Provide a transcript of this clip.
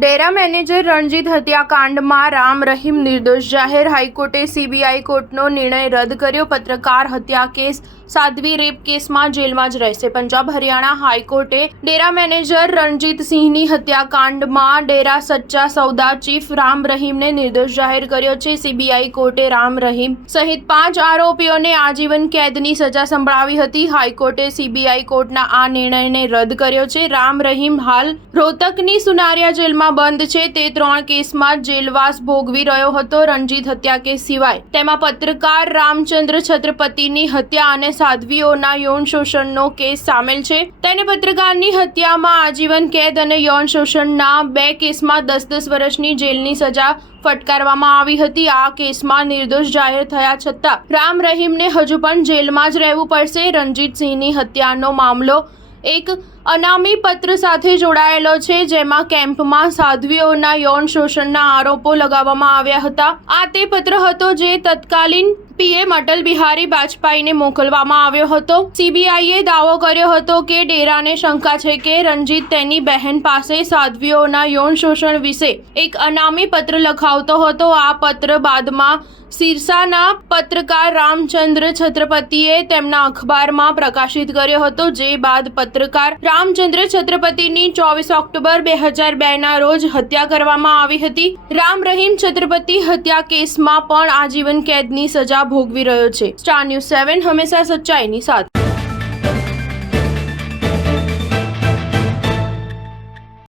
डेरा manager Ranjit हत्याकांडમાં Ram Rahim નિર્દોષ જાહેર। હાઈકોર્ટે સીબીઆઈ કોર્ટનો નિર્ણય રદ કર્યો। પત્રકાર હત્યા કેસ સાધ્વી રેપ કેસમાં જેલમાં જ રહેશે। પંજાબ હરિયાણા હાઈકોર્ટે ડેરા મેનેજર રણજીતસિંહની હત્યાકાંડમાં ડેરા સચ્ચા સૌદા ચીફ રામ રહીમને નિર્દોષ જાહેર કર્યો છે। સીબીઆઈ કોર્ટે રામ રહીમ સહિત 5 આરોપીઓને આજીવન કેદની સજા સંભળાવી હતી। હાઈકોર્ટે સીબીઆઈ કોર્ટના આ નિર્ણયને રદ કર્યો છે। રામ રહીમ હાલ રોહતકની સુનારિયા જેલમાં બંધ છે। તે 3 કેસમાં જેલવાસ ભોગવી રહ્યો હતો। રણજીત હત્યા કેસ સિવાય તેમાં પત્રકાર રામચંદ્ર છત્રપતિની હત્યા અને સાધ્વીઓના યૌન શોષણનો કેસ સામેલ છે। તેને પત્રકારની હત્યામાં આજીવન કેદ અને યૌન શોષણના 2 કેસમાં 10-10 વર્ષની જેલની સજા ફટકારવામાં આવી હતી। આ કેસમાં નિર્દોષ જાહેર થયા છતાં રામ રહીમને હજુ પણ જેલમાં જ રહેવું પડશે। રણજીતસિંહની હત્યાનો મામલો એક અનામી પત્ર સાથે જોડાયેલો છે, જેમાં કેમ્પમાં સાધ્વીઓના યૌન શોષણના આરોપો લગાવવામાં આવ્યા હતા। આ તે પત્ર હતો જે તત્કાલીન પીએમ અટલ બિહારી વાજપેયીને મોકલવામાં આવ્યો હતો। સીબીઆઈએ દાવો કર્યો હતો કે ડેરાને શંકા છે કે રણજીત તેની બહેન પાસે સાધ્વીઓના યૌન શોષણ વિશે એક અનામી પત્ર લખાવતો હતો। આ પત્ર બાદમાં સિરસાના પત્રકાર રામચંદ્ર છત્રપતિએ તેમના અખબારમાં પ્રકાશિત કર્યો હતો। જે બાદ પત્રકાર રામચંદ્ર છત્રપતિની 24 ઓક્ટોબર 2002ના રોજ હત્યા કરવામાં આવી હતી। રામ રહીમ છત્રપતિ હત્યા કેસમાં પણ આજીવન કેદની સજા ભોગવી રહ્યો છે। સ્ટાર ન્યૂઝ 7 હંમેશા સચ્ચાઈની સાથે।